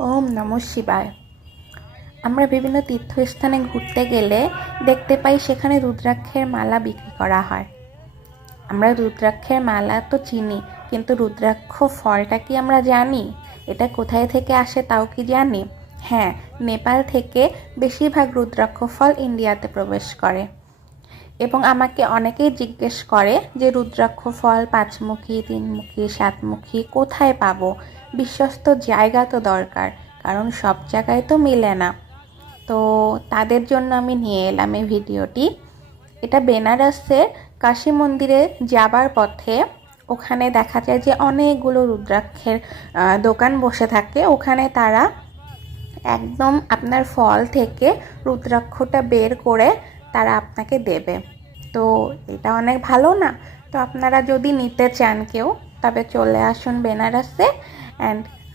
ওম নমঃ শিবায়। আমরা বিভিন্ন তীর্থস্থানে ঘুরতে গেলে দেখতে পাই সেখানে রুদ্রাক্ষের মালা বিক্রি করা হয়। আমরা রুদ্রাক্ষের মালা তো চিনি, কিন্তু রুদ্রাক্ষ ফলটা কি আমরা জানি? এটা কোথায় থেকে আসে তাও কি জানি? হ্যাঁ, নেপাল থেকে বেশিরভাগ রুদ্রাক্ষ ফল ইন্ডিয়াতে প্রবেশ করে। এবং আমাকে অনেকেই জিজ্ঞেস করে যে রুদ্রাক্ষ ফল পাঁচমুখী, তিনমুখী, সাতমুখী কোথায় পাবো? বিশ্বস্ত জায়গা তো দরকার, কারণ সব জায়গায় তো মেলে না। তো তাদের জন্য আমি নিয়ে এলাম এই ভিডিওটি। এটা বেনারসের কাশী মন্দিরে যাবার পথে ওখানে দেখা যায় যে অনেকগুলো রুদ্রাক্ষের দোকান বসে থাকে। ওখানে তারা একদম আপনার ফল থেকে রুদ্রাক্ষটা বের করে তারা আপনাকে দেবে। তো এটা অনেক ভালো না? তো আপনারা যদি নিতে চান কেউ, তবে চলে আসুন বেনারসে অ্যান্ড